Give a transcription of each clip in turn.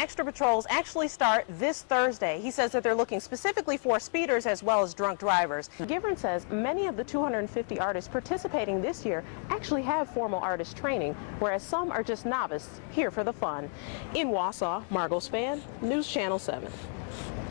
Extra patrols actually start this Thursday. He says that they're looking specifically for speeders as well as drunk drivers. Givern says many of the 250 artists participating this year actually have formal artist training, whereas some are just novice here for the fun. In Wausau, Margot Spann, News Channel 7.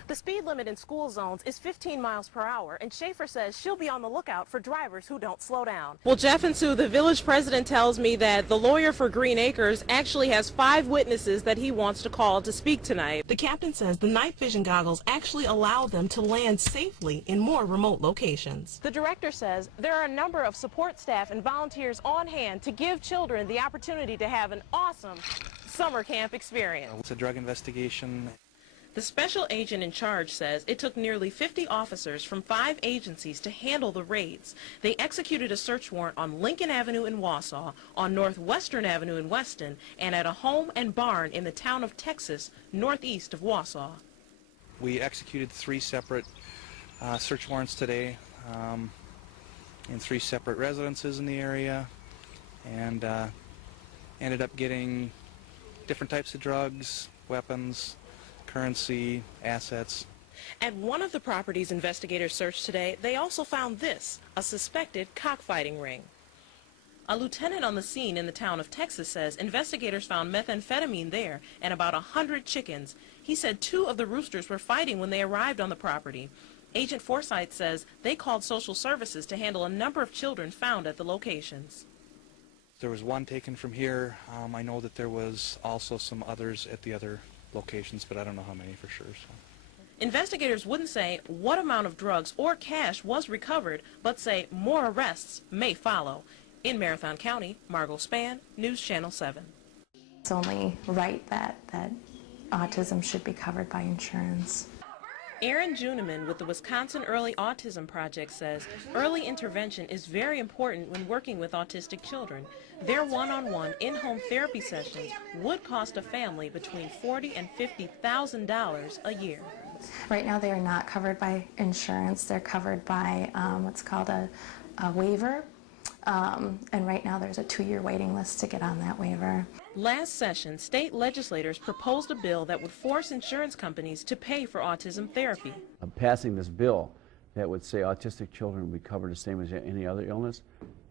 The speed limit in school zones is 15 miles per hour, and Schaefer says she'll be on the lookout for drivers who don't slow down. Well, Jeff and Sue, the village president tells me that the lawyer for Green Acres actually has 5 witnesses that he wants to call to speak tonight. The captain says the night vision goggles actually allow them to land safely in more remote locations. The director says there are a number of support staff and volunteers on hand to give children the opportunity to have an awesome summer camp experience. It's a drug investigation. The special agent in charge says it took nearly 50 officers from 5 agencies to handle the raids. They executed a search warrant on Lincoln Avenue in Wausau, on Northwestern Avenue in Weston, and at a home and barn in the town of Texas, northeast of Wausau. We executed 3 separate search warrants today in 3 separate residences in the area, and ended up getting different types of drugs, weapons, currency, assets. At one of the properties investigators searched today, they also found this, a suspected cockfighting ring. A lieutenant on the scene in the town of Texas says investigators found methamphetamine there and about 100 chickens. He said 2 of the roosters were fighting when they arrived on the property. Agent Forsyth says they called social services to handle a number of children found at the locations. There was 1 taken from here. I know that there was also some others at the other locations, but I don't know how many for sure. So. Investigators wouldn't say what amount of drugs or cash was recovered, but say more arrests may follow. In Marathon County, Margot Spann, News Channel 7. It's only right that autism should be covered by insurance. Aaron Juneman with the Wisconsin Early Autism Project says early intervention is very important when working with autistic children. Their one-on-one in-home therapy sessions would cost a family between $40,000 and $50,000 a year. Right now they are not covered by insurance. They're covered by what's called a waiver. And right now there's a 2-year waiting list to get on that waiver. Last session, state legislators proposed a bill that would force insurance companies to pay for autism therapy. Passing this bill that would say autistic children would be covered the same as any other illness,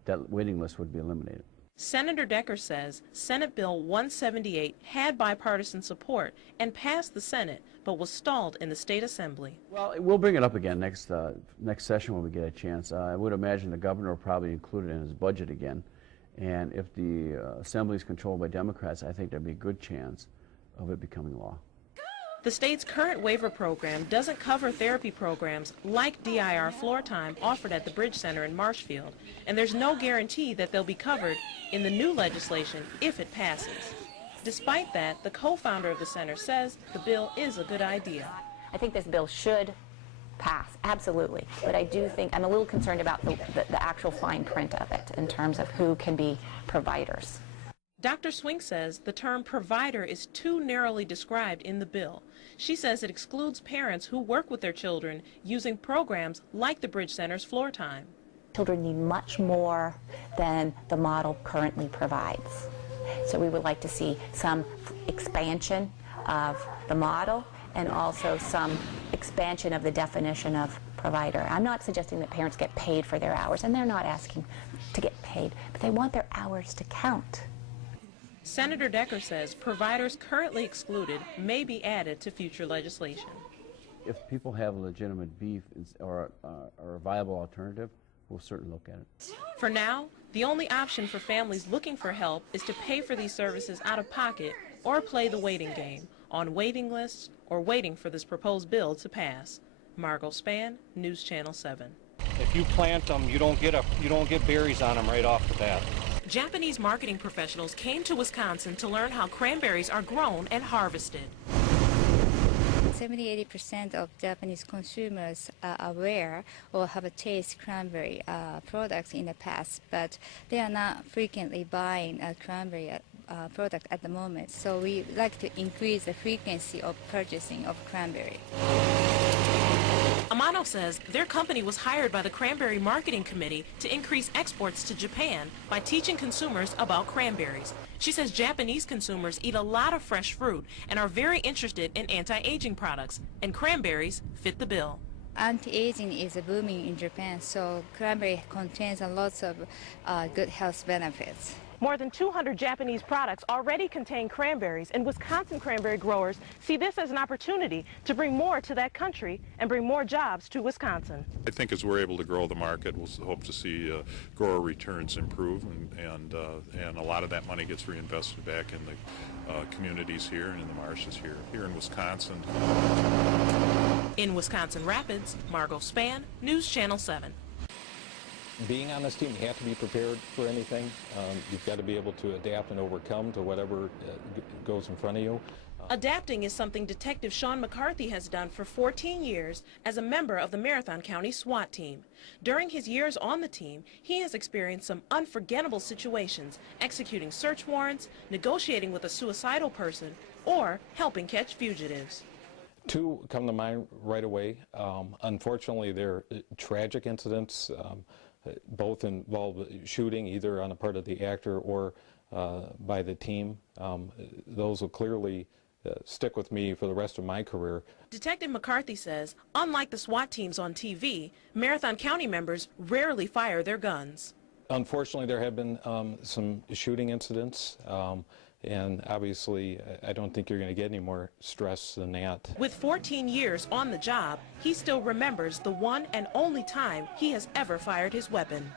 that waiting list would be eliminated. Senator Decker says Senate Bill 178 had bipartisan support and passed the Senate, but was stalled in the state assembly. Well, we'll bring it up again next session when we get a chance. I would imagine the governor will probably include it in his budget again. And if the assembly is controlled by Democrats, I think there'd be a good chance of it becoming law. The state's current waiver program doesn't cover therapy programs like DIR floor time offered at the Bridge Center in Marshfield, and there's no guarantee that they'll be covered in the new legislation if it passes. Despite that, the co-founder of the center says the bill is a good idea. I think this bill should pass, absolutely, but I do think I'm a little concerned about the actual fine print of it in terms of who can be providers. Dr. Swink says the term provider is too narrowly described in the bill. She says it excludes parents who work with their children using programs like the Bridge Center's floor time. Children need much more than the model currently provides. So we would like to see some expansion of the model and also some expansion of the definition of provider. I'm not suggesting that parents get paid for their hours, and they're not asking to get paid, but they want their hours to count. Senator Decker says providers currently excluded may be added to future legislation. If people have a legitimate beef or a viable alternative, we'll certainly look at it. For now, the only option for families looking for help is to pay for these services out of pocket or play the waiting game on waiting lists or waiting for this proposed bill to pass. Margot Spann, News Channel 7. If you plant them, you don't get berries on them right off the bat. Japanese marketing professionals came to Wisconsin to learn how cranberries are grown and harvested. 70–80% of Japanese consumers are aware or have tasted cranberry products in the past, but they are not frequently buying a cranberry product at the moment. So we like to increase the frequency of purchasing of cranberry. A Amano says their company was hired by the Cranberry Marketing Committee to increase exports to Japan by teaching consumers about cranberries. She says Japanese consumers eat a lot of fresh fruit and are very interested in anti-aging products, and cranberries fit the bill. Anti-aging is booming in Japan, so cranberry contains a lot of good health benefits. More than 200 Japanese products already contain cranberries, and Wisconsin cranberry growers see this as an opportunity to bring more to that country and bring more jobs to Wisconsin. I think as we're able to grow the market, we'll hope to see grower returns improve, and a lot of that money gets reinvested back in the communities here and in the marshes here in Wisconsin. In Wisconsin Rapids, Margot Spann, News Channel 7. Being on this team, you have to be prepared for anything. You've got to be able to adapt and overcome to whatever goes in front of you. Adapting is something Detective Sean McCarthy has done for 14 years as a member of the Marathon County SWAT team. During his years on the team, he has experienced some unforgettable situations, executing search warrants, negotiating with a suicidal person, or helping catch fugitives. Two come to mind right away. Unfortunately, they're tragic incidents. Both involve shooting, either on the part of the actor or by the team. Those will clearly stick with me for the rest of my career. Detective McCarthy says, unlike the SWAT teams on TV, Marathon County members rarely fire their guns. Unfortunately, there have been some shooting incidents, and obviously I don't think you're going to get any more stress than that. With 14 years on the job, he still remembers the one and only time he has ever fired his weapon.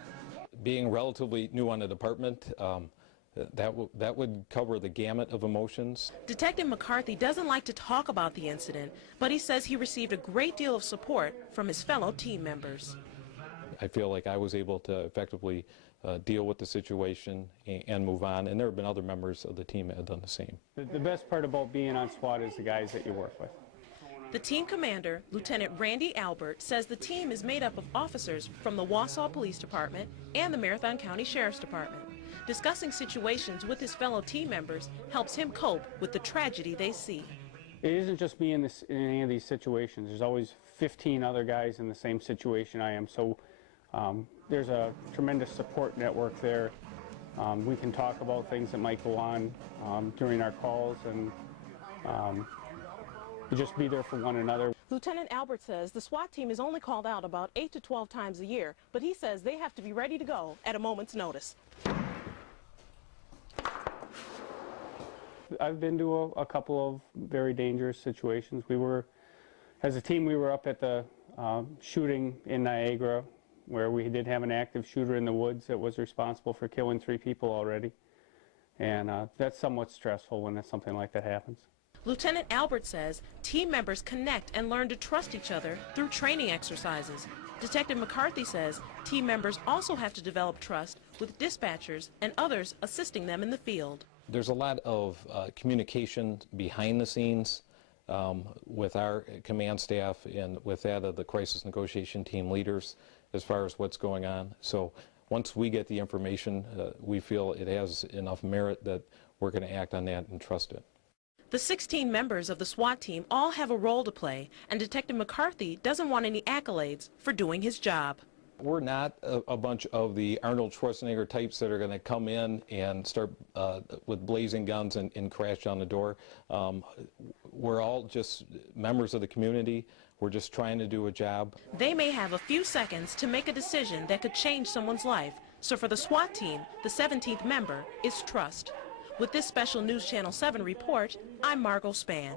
Being relatively new on the department, that would cover the gamut of emotions. Detective McCarthy doesn't like to talk about the incident, but he says he received a great deal of support from his fellow team members. I feel like I was able to effectively deal with the situation and move on, and there have been other members of the team that have done the same. The best part about being on SWAT is the guys that you work with. The team commander, Lieutenant Randy Albert, says the team is made up of officers from the Wausau Police Department and the Marathon County Sheriff's Department. Discussing situations with his fellow team members helps him cope with the tragedy they see. It isn't just me in any of these situations. There's always 15 other guys in the same situation I am, so there's a tremendous support network there. We can talk about things that might go on during our calls, and just be there for one another. Lieutenant Albert says the SWAT team is only called out about 8 to 12 times a year, but he says they have to be ready to go at a moment's notice. I've been to a couple of very dangerous situations. As a team, we were up at the shooting in Niagara, where we did have an active shooter in the woods that was responsible for killing 3 people already. And that's somewhat stressful when something like that happens. Lieutenant Albert says team members connect and learn to trust each other through training exercises. Detective McCarthy says team members also have to develop trust with dispatchers and others assisting them in the field. There's a lot of communication behind the scenes with our command staff and with that of the crisis negotiation team leaders as far as what's going on. So once we get the information, we feel it has enough merit that we're going to act on that and trust it. The 16 members of the SWAT team all have a role to play, and Detective McCarthy doesn't want any accolades for doing his job. We're not a bunch of the Arnold Schwarzenegger types that are going to come in and start with blazing guns and crash down the door. We're all just members of the community. We're just trying to do a job. They may have a few seconds to make a decision that could change someone's life. So for the SWAT team, the 17th member is trust. With this special News Channel 7 report, I'm Margot Spann.